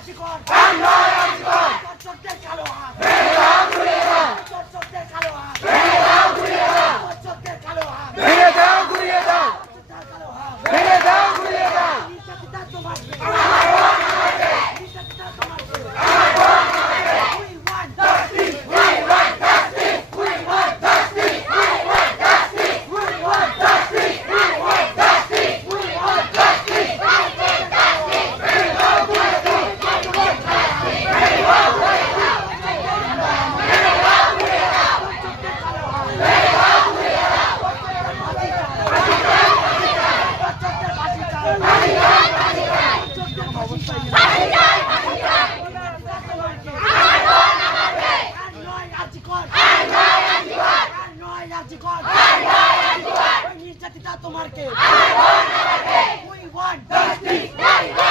আরজিকর কাম নয় আরজিকর দর্শকদের কালো হাত ভেঙে দাও ঘুরিয়ে দাও দর্শকদের কালো হাত ভেঙে দাও ঘুরিয়ে দাও দর্শকদের কালো হাত ভেঙে দাও ঘুরিয়ে দাও দর্শকদের কালো হাত ভেঙে দাও ঘুরিয়ে দাও নির্যাতিতা তোমার